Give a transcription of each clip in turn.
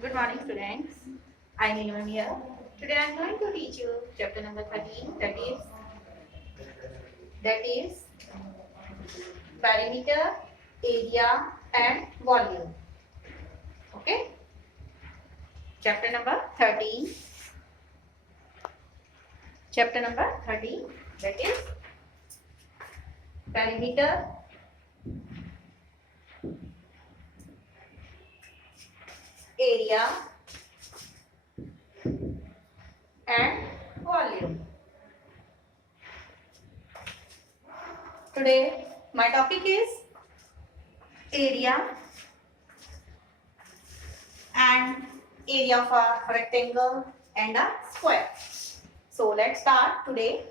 Good morning, students. I am here. Today I am going to teach you chapter number 13, that is perimeter, area and volume. Okay? Chapter number 13. Chapter number 13, that is perimeter, area and volume. Today my topic is area and area of a rectangle and a square. So let's start today.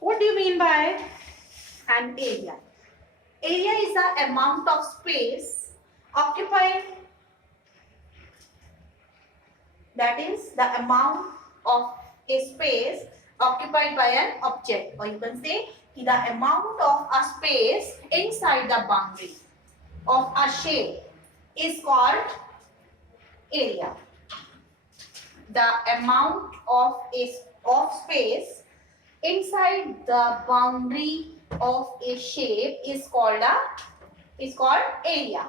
What do you mean by an area? Area is the amount of space occupied, that is the amount of a space occupied by an object, or you can say the amount of a space inside the boundary of a shape is called area. The amount of space inside the boundary of a shape is called area.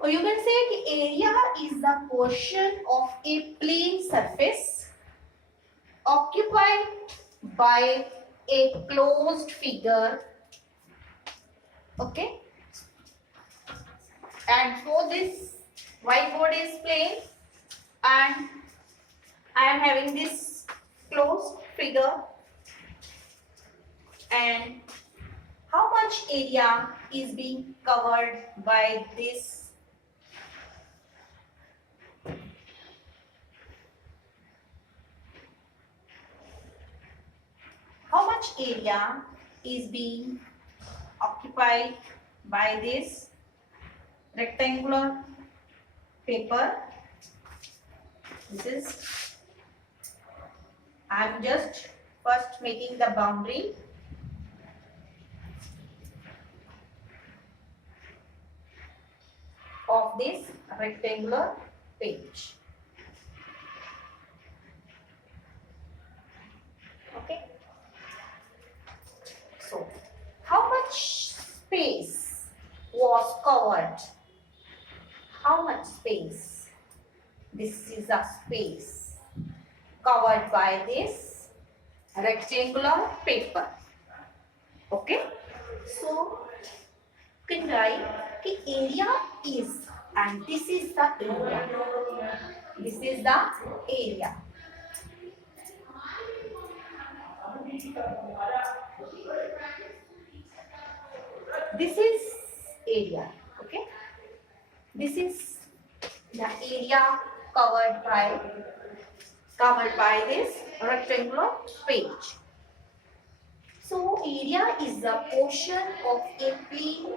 Or you can say the area is the portion of a plane surface occupied by a closed figure. Okay, and so this whiteboard is plain and I am having this closed figure. And how much area is being covered by this? How much area is being occupied by this rectangular paper? I am just first making the boundary. Of this rectangular page. Okay. So, how much space was covered? How much space? This is a space covered by this rectangular paper. Okay. So, you can write the area is, and this is the area. This is the area. This is area. Okay. This is the area covered by this rectangular page. So area is the portion of a plane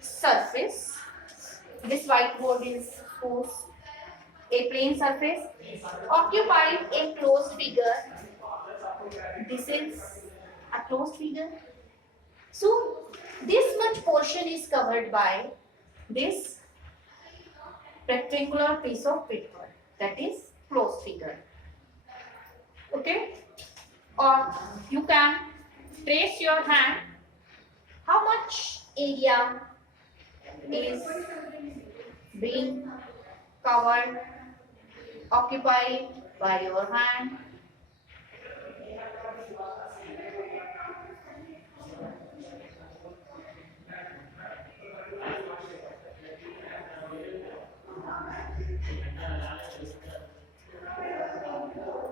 surface. This whiteboard is a plane surface occupied a closed figure. This is a closed figure. So this much portion is covered by this rectangular piece of paper, that is closed figure. Okay? Or you can trace your hand. How much area is being covered, occupied by your hand?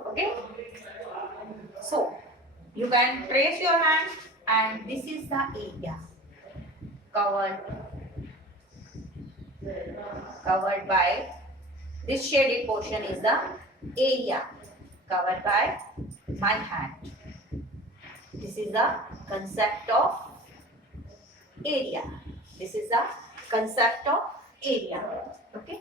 Okay? So, you can trace your hand, and this is the area covered by this shaded portion is the area covered by my hand. This is the concept of area. This is the concept of area. Okay.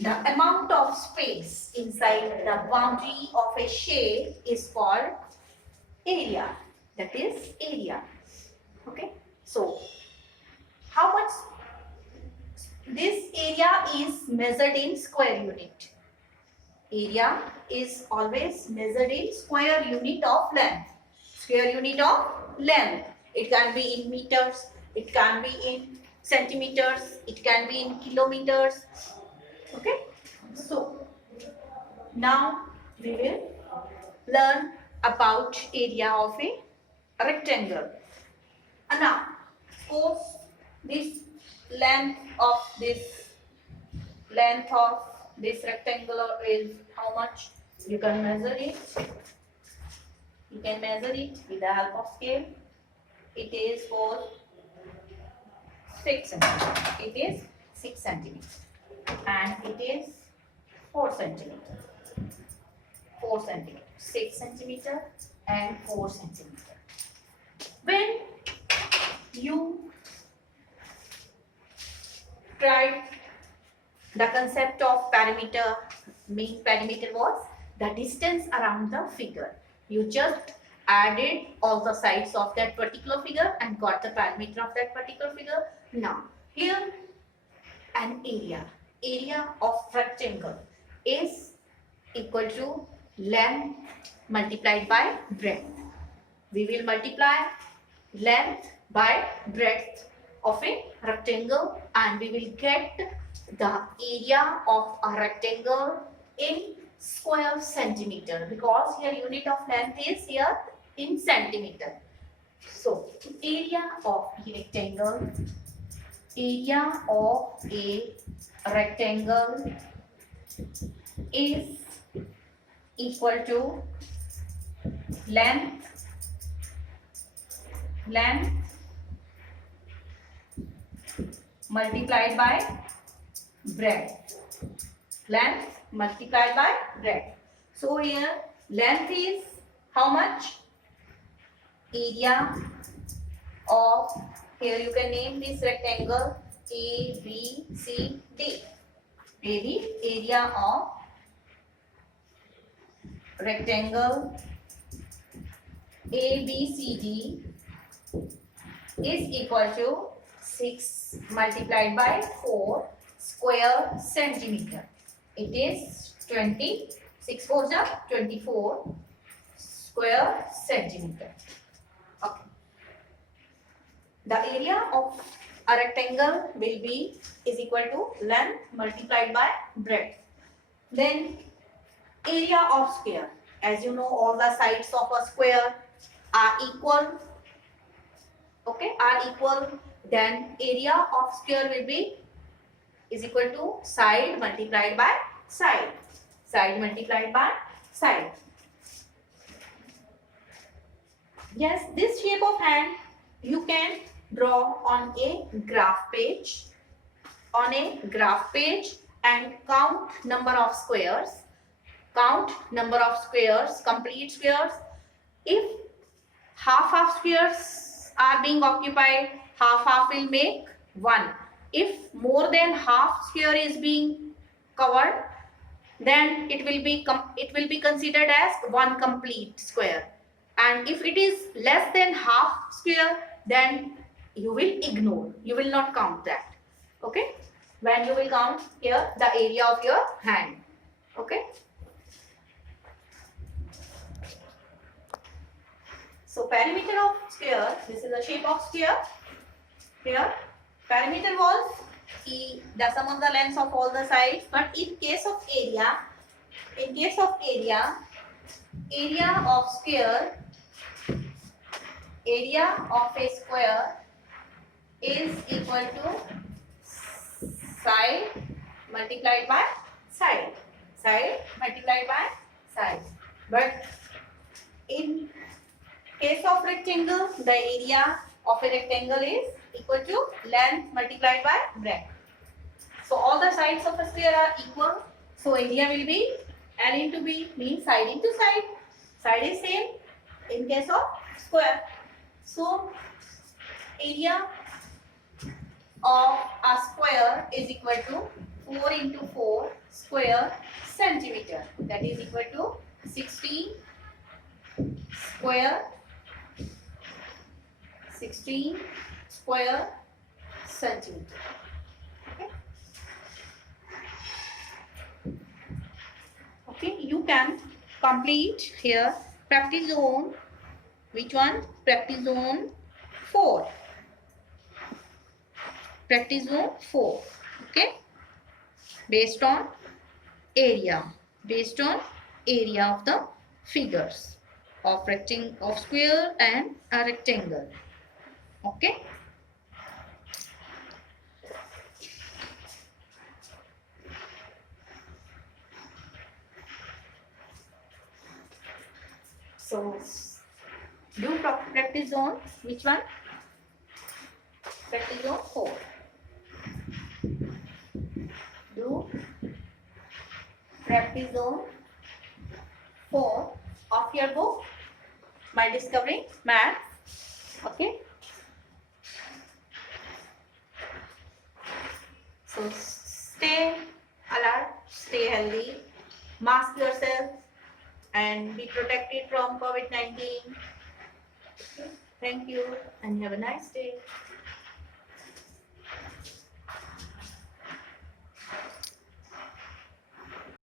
The amount of space inside the boundary of a shape is called area. That is area. Okay. So, how much this area is measured in square unit. Area is always measured in square unit of length. Square unit of length. It can be in meters, it can be in centimeters, it can be in kilometers. Okay. So now we will learn about area of a rectangle. And now, suppose this length of this rectangle is how much? You can measure it. You can measure it with the help of scale. It is for 6 centimeters. It is 6 centimeters. And it is 4 centimeters. 4 centimeters. 6 centimeters and 4 centimeters. When you tried the concept of perimeter, mean perimeter was the distance around the figure. You just added all the sides of that particular figure and got the perimeter of that particular figure. Now, here an area of rectangle is equal to length multiplied by breadth. We will multiply length by breadth of a rectangle and we will get the area of a rectangle in square centimeter, because here unit of length is here in centimeter. So area of a rectangle is equal to length multiplied by breadth. Length multiplied by breadth. So here length is how much? Area of, here you can name this rectangle A, B, C, D. Maybe area of rectangle A, B, C, D is equal to 6 multiplied by 4 square centimeter. It is 6 4s are 24 square centimeter. Okay. The area of a rectangle is equal to length multiplied by breadth. Then area of square. As you know, all the sides of a square are equal. Okay, are equal. Then area of square is equal to side multiplied by side. Side multiplied by side. Yes, this shape of hand you can draw on a graph page. On a graph page and count number of squares. Count number of squares, complete squares. If half squares are being occupied, half will make 1. If more than half square is being covered, then it will be considered as 1 complete square. And if it is less than half square, then you will ignore. You will not count that. Okay? When you will count here the area of your hand. Okay? So perimeter of square, this is the shape of sphere. Here, perimeter was the sum of the lengths of all the sides. But in case of area, area of a square is equal to side multiplied by side. Side multiplied by side. But in case of rectangle, the area of a rectangle is equal to length multiplied by breadth. So all the sides of a square are equal. So area will be L into B, means side into side. Side is same in case of square. So area of a square is equal to 4 into 4 square centimeter. That is equal to 16 square centimeter. Okay. can complete here. Practice zone. Which one? Practice zone 4. Practice zone 4. Okay. Based on area. Based on area of the figures of square and a rectangle. Okay. So do practice zone. Which one? Practice zone 4. Do practice zone 4 of your book, My Discovering Math. Okay. So stay alert, stay healthy, mask yourself, and be protected from COVID-19. Thank you and have a nice day.